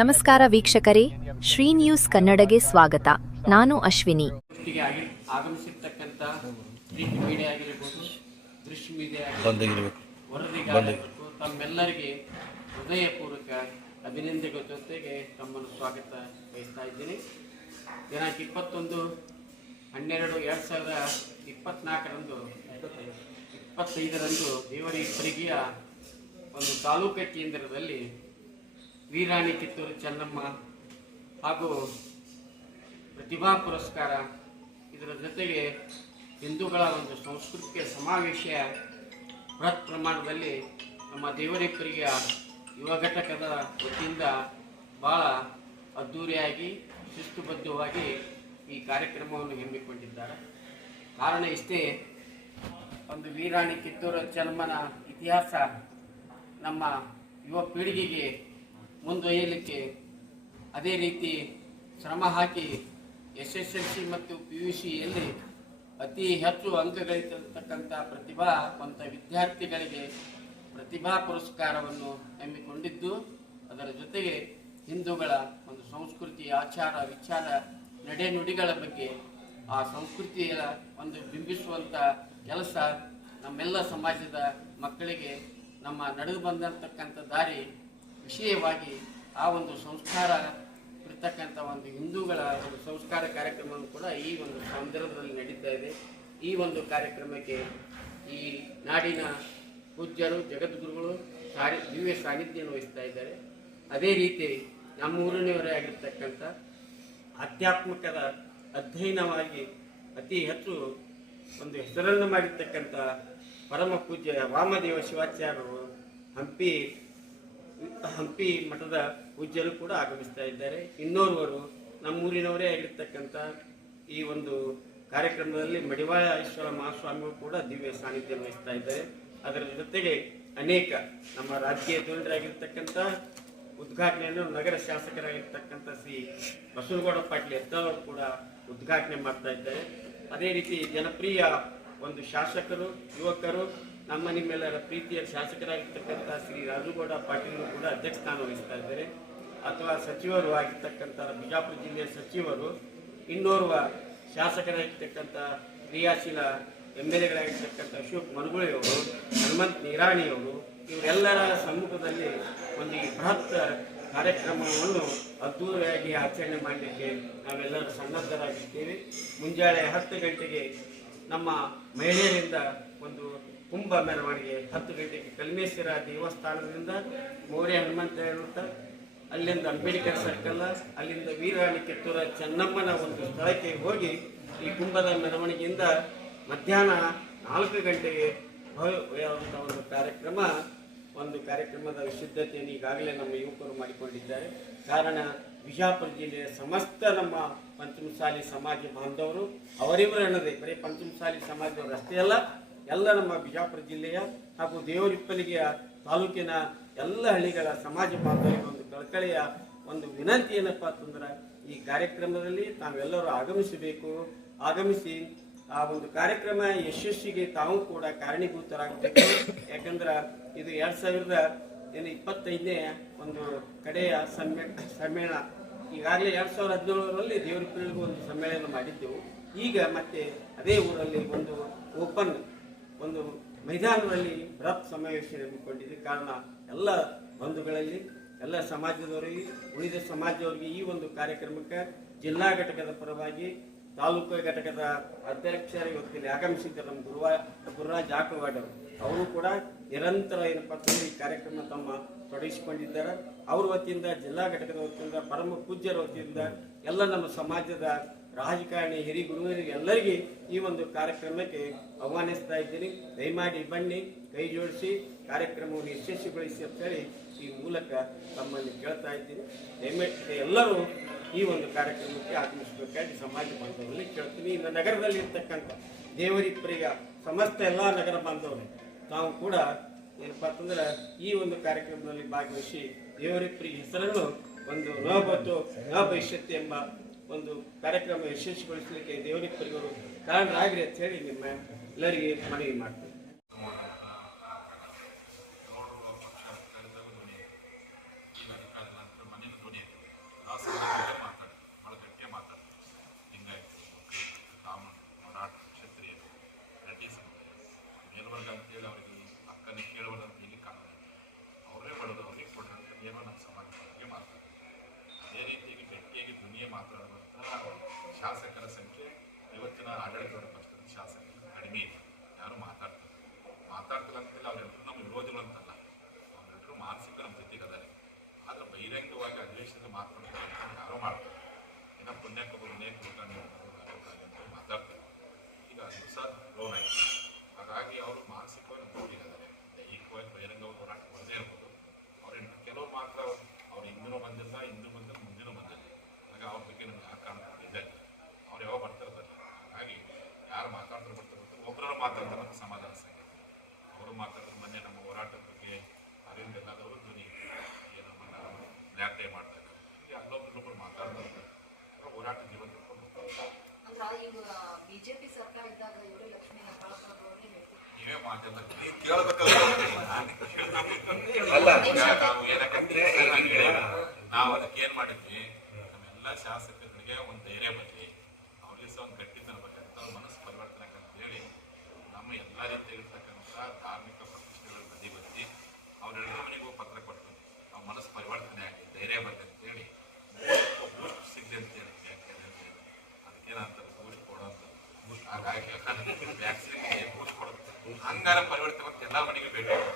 ನಮಸ್ಕಾರ ವೀಕ್ಷಕರೇ ಶ್ರೀ ನ್ಯೂಸ್ ಕನ್ನಡಗೆ ಸ್ವಾಗತ. ನಾನು ಅಶ್ವಿನಿ. ತಮ್ಮೆಲ್ಲರಿಗೆ ಹೃದಯಪೂರ್ವಕ ಅಭಿನಂದನೆಗಳ ಜೊತೆಗೆ ತಮ್ಮನ್ನು ಸ್ವಾಗತ ಬಯಸ್ತಾ ಇದ್ದೀನಿ. ದಿನಾಂಕ ಇಪ್ಪತ್ತೊಂದು ಹನ್ನೆರಡು ಎರಡು ಸಾವಿರದ ಇಪ್ಪತ್ನಾಲ್ಕರಂದು ಇಪ್ಪತ್ತೈದರಂದು ದೇವರಿ ಪರಿಗೆಯ ಒಂದು ತಾಲೂಕು ಕೇಂದ್ರದಲ್ಲಿ ವೀರಾಣಿ ಕಿತ್ತೂರು ಚೆನ್ನಮ್ಮ ಹಾಗೂ ಪ್ರತಿಭಾ ಪುರಸ್ಕಾರ ಇದರ ಜೊತೆಗೆ ಹಿಂದೂಗಳ ಒಂದು ಸಾಂಸ್ಕೃತಿಕ ಸಮಾವೇಶ ಬೃಹತ್ ಪ್ರಮಾಣದಲ್ಲಿ ನಮ್ಮ ದೇವರಿಪ್ಪರಿಗೆ ಯುವ ಘಟಕದ ವತಿಯಿಂದ ಭಾಳ ಅದ್ಧೂರಿಯಾಗಿ ಶಿಸ್ತುಬದ್ಧವಾಗಿ ಈ ಕಾರ್ಯಕ್ರಮವನ್ನು ಹಮ್ಮಿಕೊಂಡಿದ್ದಾರೆ. ಕಾರಣ ಇಷ್ಟೇ, ಒಂದು ವೀರಾಣಿ ಕಿತ್ತೂರು ಚೆನ್ನಮ್ಮನ ಇತಿಹಾಸ ನಮ್ಮ ಯುವ ಪೀಳಿಗೆಗೆ ಮುಂದೊಯ್ಯಲಿಕ್ಕೆ ಅದೇ ರೀತಿ ಶ್ರಮ ಹಾಕಿ ಎಸ್ ಎಸ್ ಎಲ್ ಸಿ ಮತ್ತು ಪಿ ಯು ಸಿಯಲ್ಲಿ ಅತಿ ಹೆಚ್ಚು ಅಂಕ ಪ್ರತಿಭಾ ಪ್ರತಿಭಾವಂತ ವಿದ್ಯಾರ್ಥಿಗಳಿಗೆ ಪ್ರತಿಭಾ ಪುರಸ್ಕಾರವನ್ನು ಹಮ್ಮಿಕೊಂಡಿದ್ದು, ಅದರ ಜೊತೆಗೆ ಹಿಂದೂಗಳ ಒಂದು ಸಂಸ್ಕೃತಿ, ಆಚಾರ, ವಿಚಾರ, ನಡೆನುಡಿಗಳ ಬಗ್ಗೆ ಆ ಸಂಸ್ಕೃತಿಯ ಒಂದು ಬಿಂಬಿಸುವಂಥ ಕೆಲಸ ನಮ್ಮೆಲ್ಲ ಸಮಾಜದ ಮಕ್ಕಳಿಗೆ ನಮ್ಮ ನಡೆದು ಬಂದಿರತಕ್ಕಂಥ ದಾರಿ ವಿಷಯವಾಗಿ ಆ ಒಂದು ಸಂಸ್ಕಾರ ಇರ್ತಕ್ಕಂಥ ಒಂದು ಹಿಂದೂಗಳ ಒಂದು ಸಂಸ್ಕಾರ ಕಾರ್ಯಕ್ರಮವನ್ನು ಕೂಡ ಈ ಒಂದು ಸಂದರ್ಭದಲ್ಲಿ ನಡೀತಾ ಇದೆ. ಈ ಒಂದು ಕಾರ್ಯಕ್ರಮಕ್ಕೆ ಈ ನಾಡಿನ ಪೂಜ್ಯರು, ಜಗದ್ಗುರುಗಳು, ಸಾರಿ, ದಿವ್ಯ ಸಾನ್ನಿಧ್ಯವನ್ನು ವಹಿಸ್ತಾ ಇದ್ದಾರೆ. ಅದೇ ರೀತಿ ನಮ್ಮ ಊರಿನವರೇ ಆಗಿರ್ತಕ್ಕಂಥ ಆಧ್ಯಾತ್ಮಿಕದ ಅಧ್ಯಯನವಾಗಿ ಅತಿ ಹೆಚ್ಚು ಒಂದು ಹೆಸರನ್ನು ಮಾಡಿರ್ತಕ್ಕಂಥ ಪರಮ ಪೂಜ್ಯ ವಾಮದೇವ ಶಿವಾಚಾರ್ಯರು ಹಂಪಿ ಹಂಪಿ ಮಠದ ಪೂಜ್ಯರು ಕೂಡ ಆಗಮಿಸ್ತಾ ಇದ್ದಾರೆ. ಇನ್ನೋರ್ವರು ನಮ್ಮೂರಿನವರೇ ಆಗಿರ್ತಕ್ಕಂಥ ಈ ಒಂದು ಕಾರ್ಯಕ್ರಮದಲ್ಲಿ ಮಡಿವಾಳ ಈಶ್ವರ ಮಹಾಸ್ವಾಮಿಗಳು ಕೂಡ ದಿವ್ಯ ಸಾನ್ನಿಧ್ಯ ವಹಿಸ್ತಾ ಇದ್ದಾರೆ. ಅದರ ಜೊತೆಗೆ ಅನೇಕ ನಮ್ಮ ರಾಜಕೀಯ ಧೋರಣರಾಗಿರ್ತಕ್ಕಂಥ ಉದ್ಘಾಟನೆಯನ್ನು ನಗರ ಶಾಸಕರಾಗಿರ್ತಕ್ಕಂಥ ಶ್ರೀ ಬಸವನಗೌಡ ಪಾಟೀಲ್ ಎದ್ದಾಳವರು ಕೂಡ ಉದ್ಘಾಟನೆ ಮಾಡ್ತಾ ಇದ್ದಾರೆ. ಅದೇ ರೀತಿ ಜನಪ್ರಿಯ ಒಂದು ಶಾಸಕರು, ಯುವಕರು ನಮ್ಮ ನಿಮ್ಮೆಲ್ಲರ ಪ್ರೀತಿಯ ಶಾಸಕರಾಗಿರ್ತಕ್ಕಂಥ ಶ್ರೀ ರಾಜುಗೌಡ ಪಾಟೀಲ್ ಕೂಡ ಅಧ್ಯಕ್ಷ ಸ್ಥಾನ ವಹಿಸ್ತಾ ಇದ್ದಾರೆ. ಅಥವಾ ಸಚಿವರು ಆಗಿರ್ತಕ್ಕಂಥ ಬಿಜಾಪುರ ಜಿಲ್ಲೆಯ ಸಚಿವರು, ಇನ್ನೋರ್ವ ಶಾಸಕರಾಗಿರ್ತಕ್ಕಂಥ ಕ್ರಿಯಾಶೀಲ ಎಂ ಎಲ್ ಎಗಳಾಗಿರ್ತಕ್ಕಂಥ ಅಶೋಕ್ ಮನಗುಳಿಯವರು ಹನುಮಂತ್ ನಿರಾಣಿಯವರು ಇವರೆಲ್ಲರ ಸಮ್ಮುಖದಲ್ಲಿ ಒಂದು ಈ ಬೃಹತ್ ಕಾರ್ಯಕ್ರಮವನ್ನು ಅದ್ದೂರಿಯಾಗಿ ಆಚರಣೆ ಮಾಡಲಿಕ್ಕೆ ನಾವೆಲ್ಲರೂ ಸನ್ನದ್ಧರಾಗಿದ್ದೇವೆ. ಮುಂಜಾನೆ ಹತ್ತು ಗಂಟೆಗೆ ನಮ್ಮ ಮಹಿಳೆಯರಿಂದ ಒಂದು ಕುಂಭ ಮೆರವಣಿಗೆ ಹತ್ತು ಗಂಟೆಗೆ ಕಲ್ಮೇಶ್ವರ ದೇವಸ್ಥಾನದಿಂದ ಮೌರ್ಯ ಹನುಮಂತ ವೃತ್ತ ಅಲ್ಲಿಂದ ಅಂಬೇಡ್ಕರ್ ಸರ್ಕಲ್ ಅಲ್ಲಿಂದ ವೀರಾಣಿ ಕೆತ್ತೂರ ಚೆನ್ನಮ್ಮನ ಒಂದು ಸ್ಥಳಕ್ಕೆ ಹೋಗಿ ಈ ಕುಂಭದ ಮೆರವಣಿಗೆಯಿಂದ ಮಧ್ಯಾಹ್ನ ನಾಲ್ಕು ಗಂಟೆಗೆ ಭವ್ಯವಾದಂಥ ಒಂದು ಕಾರ್ಯಕ್ರಮ, ಒಂದು ಕಾರ್ಯಕ್ರಮದ ಸಿದ್ಧತೆಯನ್ನು ಈಗಾಗಲೇ ನಮ್ಮ ಯುವಕರು ಮಾಡಿಕೊಂಡಿದ್ದಾರೆ. ಕಾರಣ ವಿಜಾಪುರ ಜಿಲ್ಲೆಯ ಸಮಸ್ತ ನಮ್ಮ ಪಂಚಮಸಾಲಿ ಸಮಾಜ ಬಾಂಧವರು ಅವರಿವರ ಬರೀ ಪಂಚಮಸಾಲಿ ಸಮಾಜದವರು ಅಷ್ಟೇ ಅಲ್ಲ ಎಲ್ಲ ನಮ್ಮ ಬಿಜಾಪುರ ಜಿಲ್ಲೆಯ ಹಾಗೂ ದೇವರಿಪ್ಪಲಿಗೆಯ ತಾಲೂಕಿನ ಎಲ್ಲ ಹಳ್ಳಿಗಳ ಸಮಾಜ ಬಾಂಧವ್ಯ ಒಂದು ಕಳಕಳಿಯ ಒಂದು ವಿನಂತಿ ಏನಪ್ಪ ಅಂತಂದ್ರೆ, ಈ ಕಾರ್ಯಕ್ರಮದಲ್ಲಿ ತಾವೆಲ್ಲರೂ ಆಗಮಿಸಬೇಕು. ಆಗಮಿಸಿ ಆ ಒಂದು ಕಾರ್ಯಕ್ರಮ ಯಶಸ್ವಿಗೆ ತಾವು ಕೂಡ ಕಾರಣೀಭೂತರಾಗಬೇಕು. ಯಾಕಂದ್ರೆ, ಇದು ಎರಡ್ ಸಾವಿರದ ಏನು ಇಪ್ಪತ್ತೈದನೇ ಒಂದು ಕಡೆಯ ಸಮ್ಮೇ ಸಮ್ಮೇಳನ ಈಗಾಗಲೇ ಎರಡ್ ಸಾವಿರದ ಹದಿನೇಳರಲ್ಲಿ ದೇವರ ಒಂದು ಸಮ್ಮೇಳನ ಮಾಡಿದ್ದೆವು. ಈಗ ಮತ್ತೆ ಅದೇ ಊರಲ್ಲಿ ಒಂದು ಓಪನ್ ಒಂದು ಮೈದಾನದಲ್ಲಿ ಬೃಹತ್ ಸಮಾವೇಶ ಹಮ್ಮಿಕೊಂಡಿದೆ ಕಾರಣ ಎಲ್ಲ ಬಂಧುಗಳಲ್ಲಿ, ಎಲ್ಲ ಸಮಾಜದವರಿಗೆ, ಉಳಿದ ಸಮಾಜದವರಿಗೆ ಈ ಒಂದು ಕಾರ್ಯಕ್ರಮಕ್ಕೆ ಜಿಲ್ಲಾ ಘಟಕದ ಪರವಾಗಿ ತಾಲೂಕು ಘಟಕದ ಅಧ್ಯಕ್ಷರ ಇವತ್ತಿಲ್ಲಿ ಆಗಮಿಸಿದ್ದರು. ನಮ್ಮ ಗುರುವ ಗುರುರಾಜ್ ಆಕವಾಡ್ ಅವರು. ಕೂಡ ನಿರಂತರ ಏನಪ್ಪ ಈ ಕಾರ್ಯಕ್ರಮ ತಮ್ಮ ತೊಡಗಿಸಿಕೊಂಡಿದ್ದಾರೆ. ಅವ್ರ ವತಿಯಿಂದ, ಜಿಲ್ಲಾ ಘಟಕದ ವತಿಯಿಂದ, ಪರಮ ಪೂಜ್ಯರ ವತಿಯಿಂದ ಎಲ್ಲ ನಮ್ಮ ಸಮಾಜದ ರಾಜಕಾರಣಿ ಹಿರಿ ಗುರುವರಿಗೆ ಎಲ್ಲರಿಗೆ ಈ ಒಂದು ಕಾರ್ಯಕ್ರಮಕ್ಕೆ ಆಹ್ವಾನಿಸ್ತಾ ಇದ್ದೀನಿ. ದಯಮಾಡಿ ಬನ್ನಿ, ಕೈ ಜೋಡಿಸಿ, ಕಾರ್ಯಕ್ರಮವನ್ನು ಯಶಸ್ವಿಗೊಳಿಸಿ ಅಂತ ಹೇಳಿ ಈ ಮೂಲಕ ತಮ್ಮಲ್ಲಿ ಕೇಳ್ತಾ ಇದ್ದೀನಿ. ದಯಮಾಡಿ ಎಲ್ಲರೂ ಈ ಒಂದು ಕಾರ್ಯಕ್ರಮಕ್ಕೆ ಆಗಮಿಸಬೇಕಾಗಿ ಸಮಾಜ ಬಾಂಧವರಲ್ಲಿ ಕೇಳ್ತೀನಿ. ಇನ್ನು ನಗರದಲ್ಲಿ ಇರ್ತಕ್ಕಂಥ ದೇವರಿಪ್ಪರಿಗ ಸಮಸ್ತ ಎಲ್ಲ ನಗರ ಬಾಂಧವರೇ ನಾವು ಕೂಡ ಏನಪ್ಪಾ ಅಂತಂದ್ರೆ ಈ ಒಂದು ಕಾರ್ಯಕ್ರಮದಲ್ಲಿ ಭಾಗವಹಿಸಿ ದೇವರಿಬ್ಬರಿಗೆ ಹೆಸರನ್ನು ಒಂದು ನೋಬತ್ತು ಬತ್ತು ಎಂಬ ಒಂದು ಕಾರ್ಯಕ್ರಮ ಯಶಸ್ವಿಗೊಳಿಸಲಿಕ್ಕೆ ದೇವರಿಬ್ಬರಿಗೂ ಕಾರಣರಾಗ್ರಿ ಅಂತ ಹೇಳಿ ನಿಮ್ಮ ಎಲ್ಲರಿಗೆ ಮನವಿ ಮಾಡ್ತೀನಿ. ಅವರಿಗೆ ತನ್ನಿಂದ ಕೇಳುವುದನ್ನು ಹೋರಾಟ ಜೀವನ ನೀವೇ ಮಾತಲ್ಲ ನೀವು ಕೇಳಬೇಕಲ್ಲ ನಾವು ಏನಕ್ಕಂದ್ರೆ ನಾವು ಅದಕ್ಕೆ ಏನ್ ಮಾಡಿದ್ವಿ? ನಮ್ಮೆಲ್ಲ ಶಾಸಕರಿಗೆ ಒಂದು ಧೈರ್ಯ ಬರಲಿ ಅವ್ರಿಗೆ ಸಹ ಒಂದು ಗಟ್ಟಿತನ ಬೇಕಂತ ಮನಸ್ಸು ಪರಿವರ್ತನೆ ಅಂತ ಹೇಳಿ ನಮ್ಮ ಎಲ್ಲ எல்லா மணிக்கும் போயிட்டு